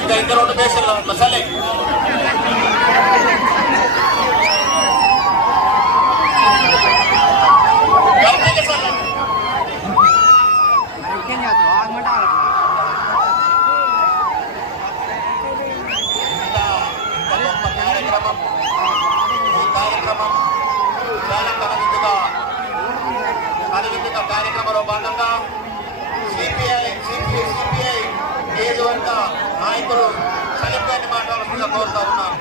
ఇంకా 2 పేషెంట్లు మసాలే కార్యక్రమంలో భాగంగా సిపిఐ నియోజకవర్గ నాయకులు సలీం గారిని మాట్లాడాల్సిందిగా కోరుతా ఉన్నాం.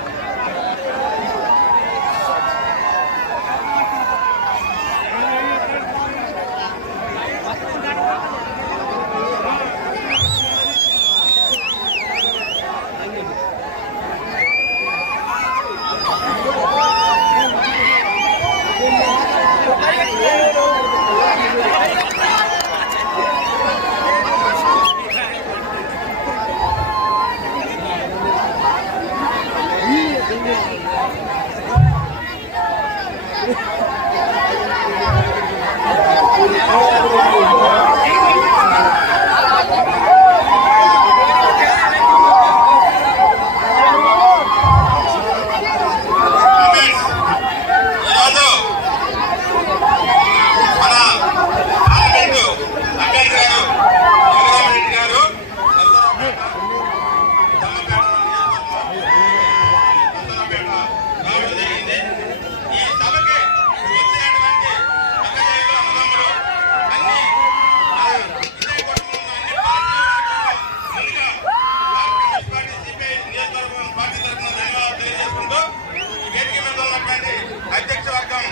అధ్యక్ష వర్గం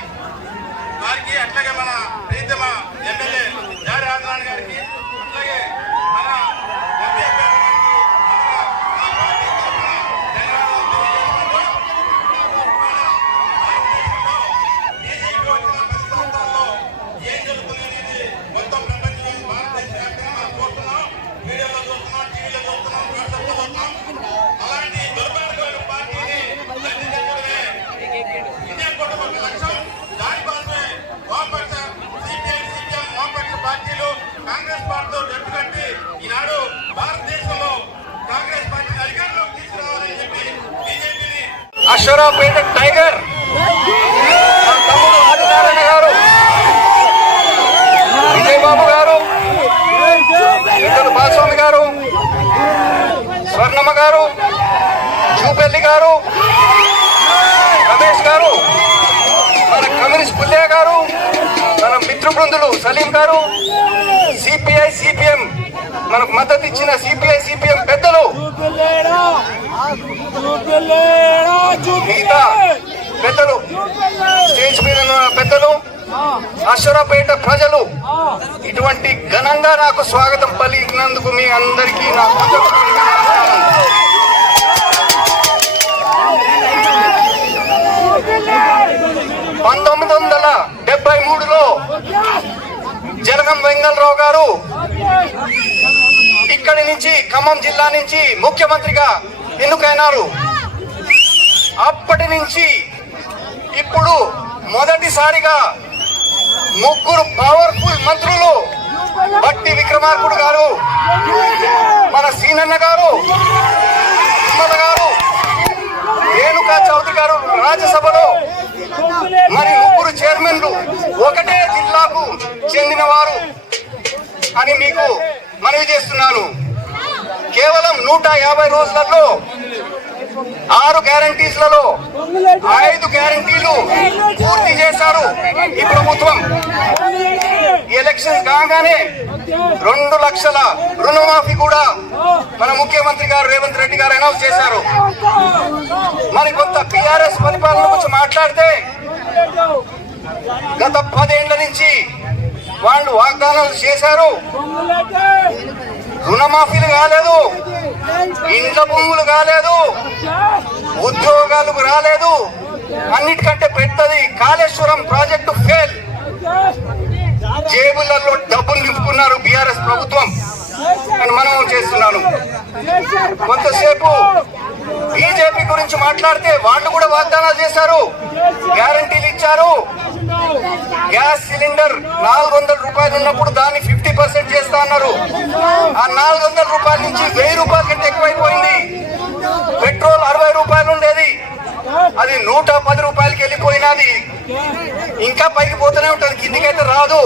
వారికి అట్లాగే మన ప్రీతమ ఎమ్మెల్యే జాడి ఆంధ్రాణి గారికి అట్లాగే మన ఎంపీ ఏం జరుగుతుంది అనేది మొత్తం ప్రపంచం భారతదేశ వ్యాప్తంగా మనం చూస్తున్నాం, మీడియాలో చూస్తున్నాం, టీవీలో చూస్తున్నాం, వాట్సాప్ లో చూస్తున్నాం. అలాంటి దుర్మార్గమైన పార్టీని ఇండియన్ కుటుంబ లక్ష్యం దానికోసమే వామపక్ష సిపిఐ సిపిఎం వామపక్ష పార్టీలు కాంగ్రెస్ పార్టీతో జట్టు కట్టి ఈనాడు భారతదేశంలో కాంగ్రెస్ పార్టీని అధికారంలోకి తీసుకురావాలని చెప్పి బీజేపీని అశ్వరావుపేట టైగర్ తమ్ముడు ఆదినారాయణ గారు, విజయబాబు గారు, ఇద్దరు బాలస్వామి గారు, స్వర్ణమ్మ గారు, చూపెల్లి గారు, రమేష్ గారు, మన కమ్యూనిస్ట్ పుల్లయ్య గారు, మన మిత్ర బృందులు సలీం గారు, సిపిఐ సిపిఎం మనకు మద్దతు ఇచ్చిన సిపిఐ సిపిఎం పెద్దలు, మిగతా పెద్దలు, స్టేజ్ మీద పెద్దలు, అశ్వరావుపేట ప్రజలు, ఇటువంటి ఘనంగా నాకు స్వాగతం పలికినందుకు మీ అందరికీ నా 1973లో జనగం వెంగళరావు గారు ఇక్కడి నుంచి ఖమ్మం జిల్లా నుంచి ముఖ్యమంత్రిగా ఎన్నికైనారు. అప్పటి నుంచి ఇప్పుడు మొదటిసారిగా 3 పవర్ఫుల్ మంత్రులు, బట్టి విక్రమార్కుడు గారు, మన సీనన్న గారు, తిమ్మల గారు, రేణుకా చౌదరి గారు రాజ్యసభలో, మరి 3 చైర్మన్లు ఒకటే జిల్లాకు చెందిన వారు అని మీకు మనవి చేస్తున్నాను. కేవలం 150 రోజులలో 6 గ్యారంటీస్లలో 5 గ్యారంటీలు పూర్తి చేశారు ఈ ప్రభుత్వం. ఎలక్షన్స్ కాగానే 2 లక్షల రుణమాఫీ కూడా మన ముఖ్యమంత్రి గారు రేవంత్ రెడ్డి గారు అనౌన్స్ చేశారు. మరి కొంత టీఆర్ఎస్ పరిపాలన గురించి మాట్లాడితే గత 10 ఏళ్ల నుంచి వాళ్ళు వాగ్దానాలు చేశారు, రుణమాఫీలు కాలేదు, ఇండ్ల భూములు కాలేదు, ఉద్యోగాలకు రాలేదు. అన్నిటికంటే పెద్దది కాళేశ్వరం ప్రాజెక్టు ఫెయిల్. జేబులలో డబ్బులు నింపుకున్నారు బీఆర్ఎస్ ప్రభుత్వం అని మనం చేస్తున్నాను. కొంతసేపు బీజేపీ గురించి మాట్లాడితే వాళ్ళు కూడా వాగ్దానాలు చేశారు, గ్యారంటీలు ఇచ్చారు. గ్యాస్ సిలిండర్ 400 రూపాయలు ఉన్నప్పుడు దాన్ని 50% చేస్తా అన్నారు. ఆ 400 రూపాయల నుంచి 1000 రూపాయల కంటే ఎక్కువైపోయింది. పెట్రోల్ 60 రూపాయలు ఉండేది, అది 110 రూపాయలకి వెళ్ళిపోయినది. ఇంకా పైకి పోతూనే ఉంటుంది, కిందికైతే రాదు.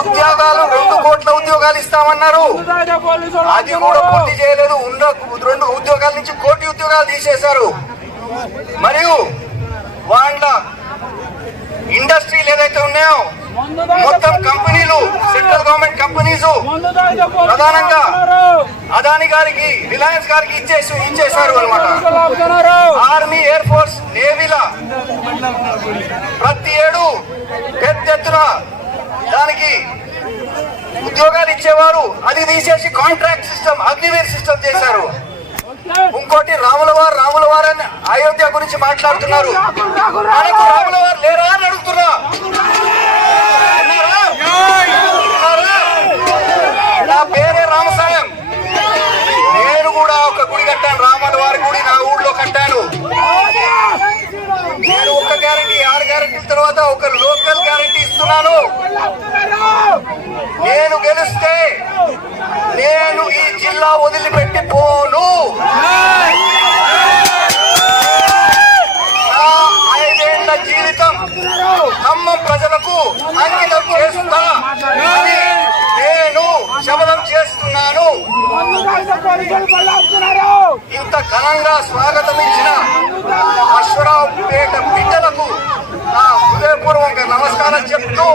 ఉద్యోగాలు 2 కోట్ల ఉద్యోగాలు ఇస్తామన్నారు, అది కూడా పూర్తి చేయలేదు. ఉన్న 2 ఉద్యోగాల నుంచి 1 కోటి ఉద్యోగాలు తీసేశారు. మరియు వాళ్ళ ఇండస్ట్రీలు ఏదైతే ఉన్నాయో మొత్తం కంపెనీలు, సెంట్రల్ గవర్నమెంట్ కంపెనీస్ ప్రధానంగా అదాని గారికి, రిలయన్స్ గారికి ఇచ్చేశారు అనమాట. ఆర్మీ, ఎయిర్ ఫోర్స్, నేవీల ప్రతి ఏడు పెద్ద ఎత్తున దానికి ఉద్యోగాలు ఇచ్చేవారు. అది తీసేసి కాంట్రాక్ట్ సిస్టమ్, అగ్నివీర్ సిస్టమ్ చేశారు. ఇంకోటి రాములవారు అని అయోధ్య గురించి మాట్లాడుతున్నారు. మనకు రాములవారు లేరా అని అడుగుతున్నా. నా పేరే రామసాయం. నేను కూడా ఒక గుడి కట్టాను, రాములవారి గుడి నా ఊళ్ళో కట్టాను. నేను ఒక గ్యారంటీ, 6 గ్యారంటీల తర్వాత ఒక లోకల్ గ్యారంటీ ఇస్తున్నాను. నేను గెలిస్తే నేను ఈ జిల్లా వదిలిపెట్టి పోను. నా 5 ఏళ్ల జీవితం ఖమ్మం ప్రజలకు అంకితం చేస్తా అని నేను శపథం చేస్తున్నాను. ఇంత ఘనంగా స్వాగతం ఇచ్చిన అశ్వరావుపేట బిడ్డలకు నా హృదయపూర్వక నమస్కారం చెప్తూ